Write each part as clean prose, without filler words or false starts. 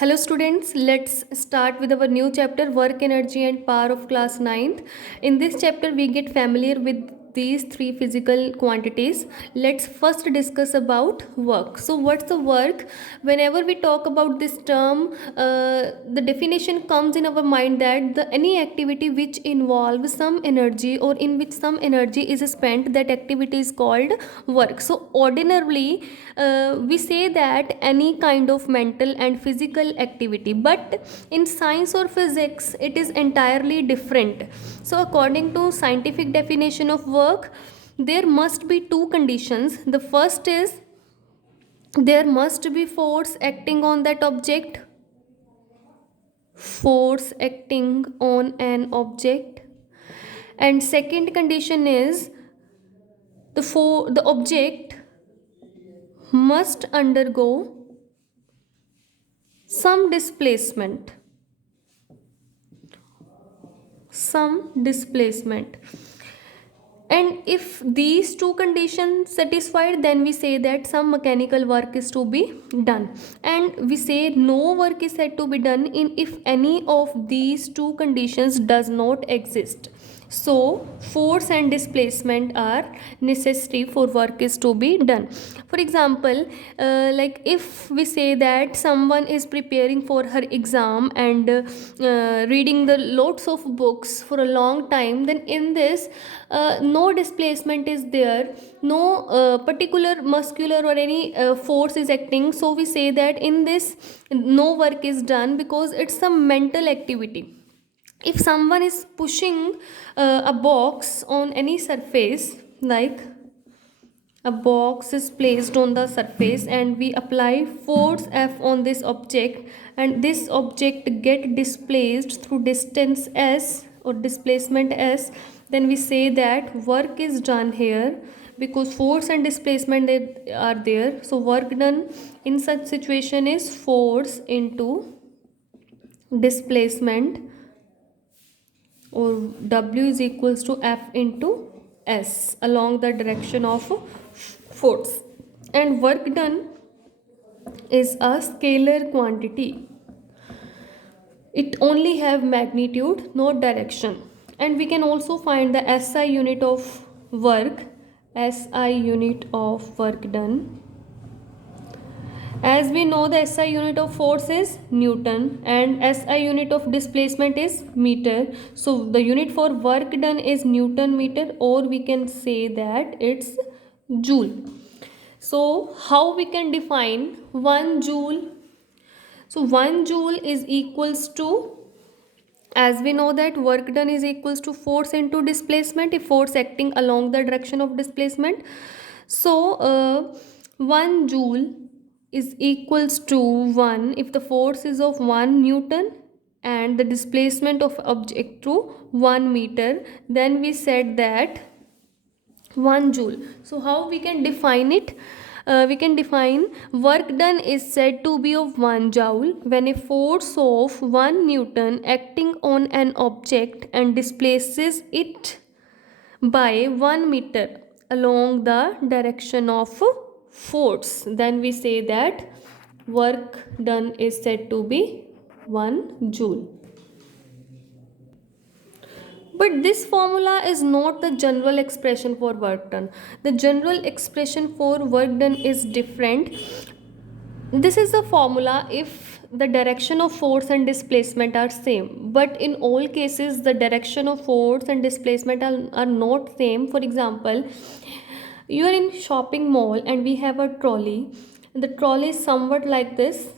Hello students, let's start with our new chapter work energy and power of class 9th. In this chapter we get familiar with these three physical quantities. Let's first discuss about work. So what's the work? Whenever we talk about this term, the definition comes in our mind that any activity which involves some energy or in which some energy is spent, that activity is called work. So ordinarily we say that any kind of mental and physical activity, but in science or physics it is entirely different. So according to scientific definition of work, there must be two conditions. The first is there must be force acting on that object, force acting on an object, and second condition is the object must undergo some displacement, and if these two conditions satisfied, then we say that some mechanical work is to be done. And we say no work is said to be done in if any of these two conditions does not exist. So force and displacement are necessary for work is to be done. For example, like if we say that someone is preparing for her exam and reading the lots of books for a long time, then in this no displacement is there, no particular muscular or any force is acting, so we say that in this no work is done because it's a mental activity. If someone is pushing a box on any surface, like a box is placed on the surface and we apply force F on this object, and this object get displaced through distance S or displacement S, then we say that work is done here because force and displacement are there. So work done in such situation is force into displacement, or W is equals to F into S along the direction of force. And work done is a scalar quantity. It only have magnitude, no direction. And we can also find the SI unit of work, SI unit of work done. As we know, the SI unit of force is Newton and SI unit of displacement is meter. So the unit for work done is Newton meter, or we can say that it's joule. So how we can define 1 joule? So 1 joule is equals to, as we know that work done is equals to force into displacement, if force acting along the direction of displacement. So 1 joule is equals to 1 if the force is of 1 Newton and the displacement of object to 1 meter, then we said that 1 joule. So how we can define it? We can define work done is said to be of 1 joule when a force of 1 Newton acting on an object and displaces it by 1 meter along the direction of force, then we say that work done is said to be 1 joule. But this formula is not the general expression for work done. The general expression for work done is different. This is the formula if the direction of force and displacement are same, but in all cases the direction of force and displacement are not same. For example, you are in shopping mall and we have a trolley. The trolley is somewhat like this,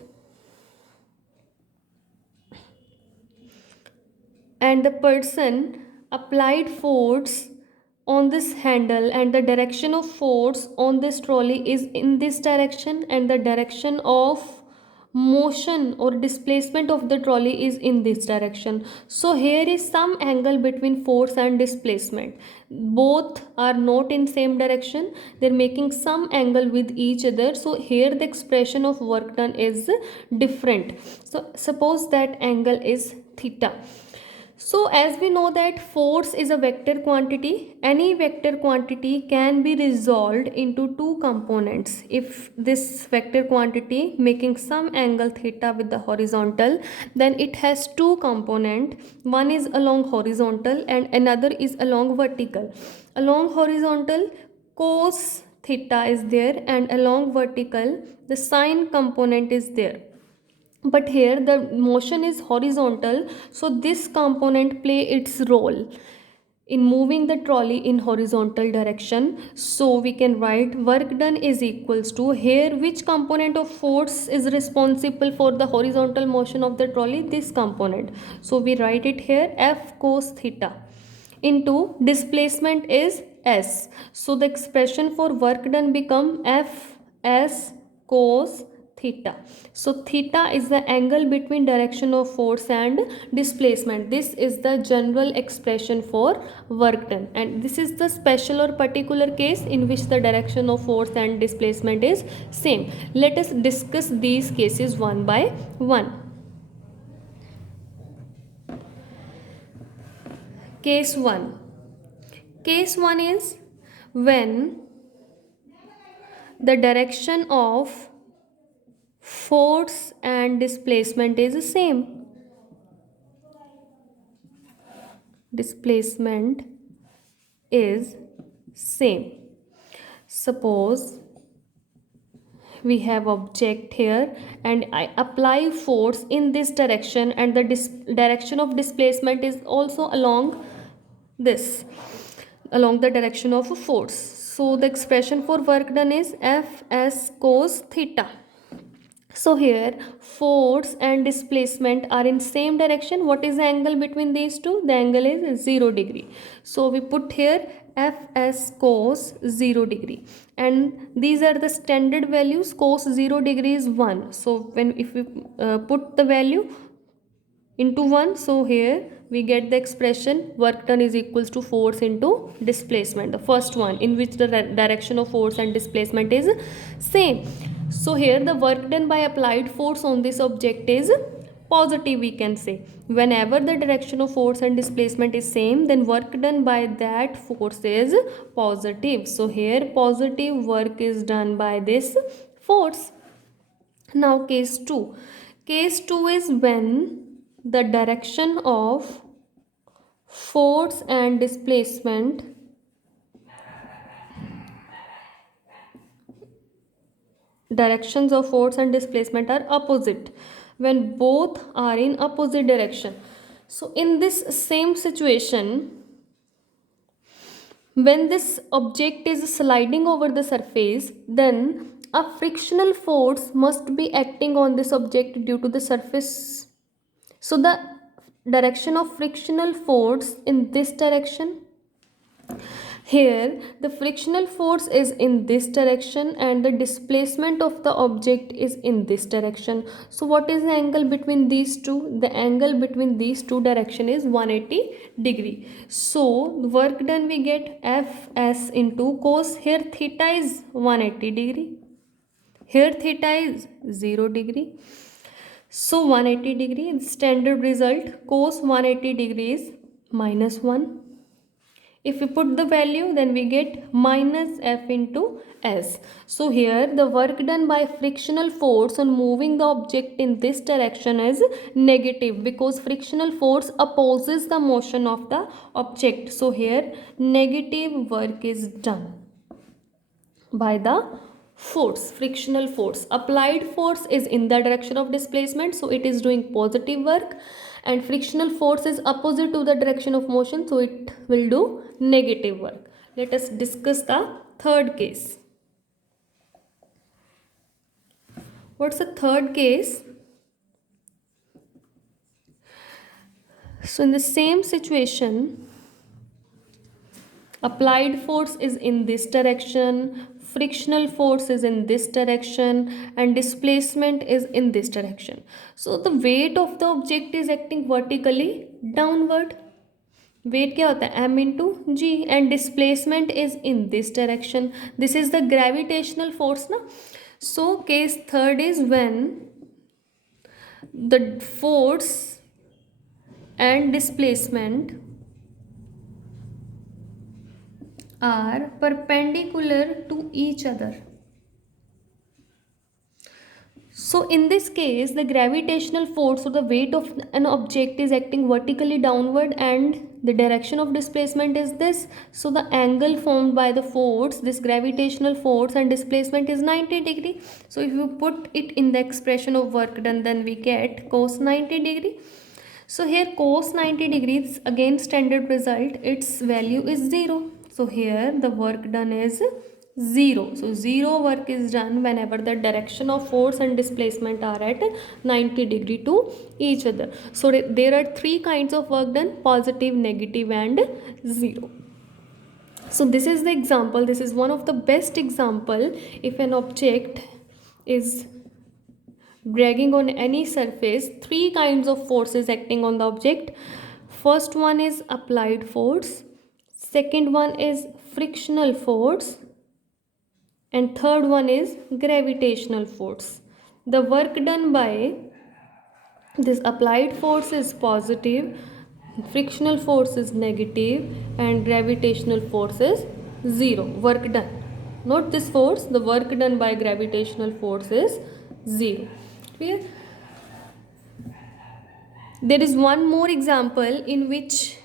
and the person applied force on this handle, and the direction of force on this trolley is in this direction, and the direction of motion or displacement of the trolley is in this direction. So here is some angle between force and displacement. Both are not in same direction, they're making some angle with each other. So here the expression of work done is different. So suppose that angle is theta. So as we know that force is a vector quantity, any vector quantity can be resolved into two components. If this vector quantity making some angle theta with the horizontal, then it has two components. One is along horizontal and another is along vertical. Along horizontal, cos theta is there, and along vertical the sine component is there. But here the motion is horizontal, so this component play its role in moving the trolley in horizontal direction. So we can write work done is equals to, here which component of force is responsible for the horizontal motion of the trolley? This component. So we write it here, F cos theta into displacement is S. So the expression for work done become F S cos theta. So theta is the angle between direction of force and displacement. This is the general expression for work done, and this is the special or particular case in which the direction of force and displacement is same. Let us discuss these cases one by one. Case 1. Case 1 is when the direction of force and displacement is the same. Displacement is same. Suppose we have object here and I apply force in this direction, and the direction of displacement is also along this, along the direction of a force. So the expression for work done is Fs cos theta. So here force and displacement are in same direction. What is the angle between these two? The angle is 0 degree. So we put here Fs cos 0 degree, and these are the standard values. Cos 0 degree is 1. So when if we put the value into 1, so here we get the expression work done is equals to force into displacement, the first one in which the direction of force and displacement is same. So here the work done by applied force on this object is positive, we can say. Whenever the direction of force and displacement is same, then work done by that force is positive. So here positive work is done by this force. Now case 2. Case 2 is when the direction of force and displacement directions of force and displacement are opposite, when both are in opposite direction. So in this same situation, when this object is sliding over the surface, then a frictional force must be acting on this object due to the surface. So the direction of frictional force in this direction. Here the frictional force is in this direction and the displacement of the object is in this direction. So what is the angle between these two? The angle between these two direction is 180 degree. So work done we get Fs into cos, here theta is 180 degree, here theta is 0 degree. So 180 degree, standard result cos 180 degrees minus 1. If we put the value, then we get minus F into S. So here the work done by frictional force on moving the object in this direction is negative, because frictional force opposes the motion of the object. So here negative work is done by the force, frictional force. Applied force is in the direction of displacement, so it is doing positive work, and frictional force is opposite to the direction of motion, so it will do negative work. Let us discuss the third case. What's the third case? So in the same situation, applied force is in this direction, frictional force is in this direction, and displacement is in this direction. So the weight of the object is acting vertically downward. Weight क्या होता है? M into G, and displacement is in this direction. This is the gravitational force ना. So case third is when the force and displacement are perpendicular to each other. So in this case, the gravitational force or the weight of an object is acting vertically downward and the direction of displacement is this. So the angle formed by the force, this gravitational force and displacement is 90 degree. So if you put it in the expression of work done, then we get cos 90 degree. So here cos 90 degrees, again standard result, its value is 0. So here the work done is 0. So 0 work is done whenever the direction of force and displacement are at 90 degree to each other. So there are three kinds of work done: positive, negative and 0. So this is the example. This is one of the best example. If an object is dragging on any surface, three kinds of forces acting on the object. First one is applied force, second one is frictional force, and third one is gravitational force. The work done by this applied force is positive, frictional force is negative, and gravitational force is 0. Work done. Not this force, the work done by gravitational force is 0. Clear? There is one more example in which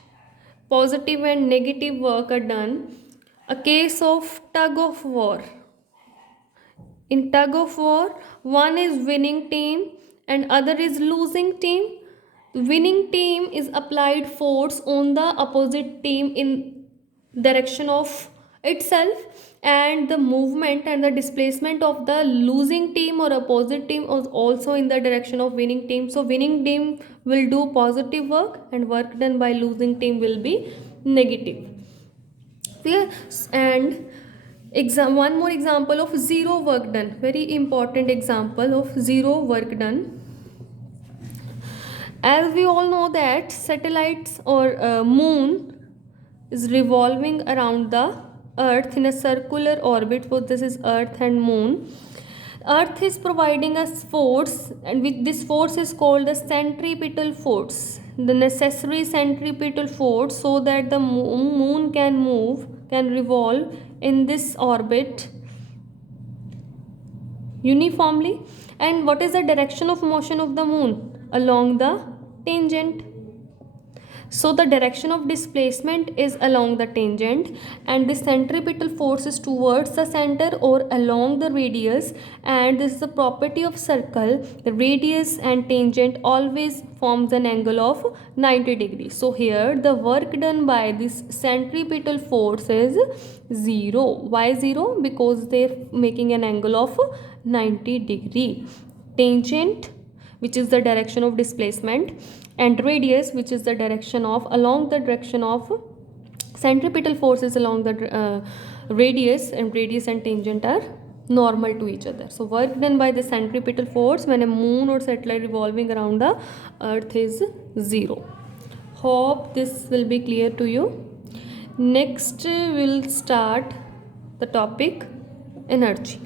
positive and negative work are done. A case of tug of war. In tug of war, one is winning team and other is losing team. The winning team is applied force on the opposite team in direction of itself, and the movement and the displacement of the losing team or opposite team is also in the direction of winning team. So winning team will do positive work and work done by losing team will be negative. Clear? And one more example of 0 work done, very important example of 0 work done. As we all know that satellites or moon is revolving around the earth in a circular orbit. So this is earth and moon. Earth is providing us force, and with this force is called the centripetal force, the necessary centripetal force, so that the moon can move, can revolve in this orbit uniformly. And what is the direction of motion of the moon? Along the tangent. So the direction of displacement is along the tangent, and the centripetal force is towards the center or along the radius, and this is the property of circle. The radius and tangent always forms an angle of 90 degrees. So here the work done by this centripetal force is 0. Why 0? Because they are making an angle of 90 degree. Tangent, which is the direction of displacement, and radius, which is the direction of along the direction of centripetal forces along the radius, and radius and tangent are normal to each other. So work done by the centripetal force when a moon or satellite revolving around the earth is 0. Hope this will be clear to you. Next we'll start the topic energy.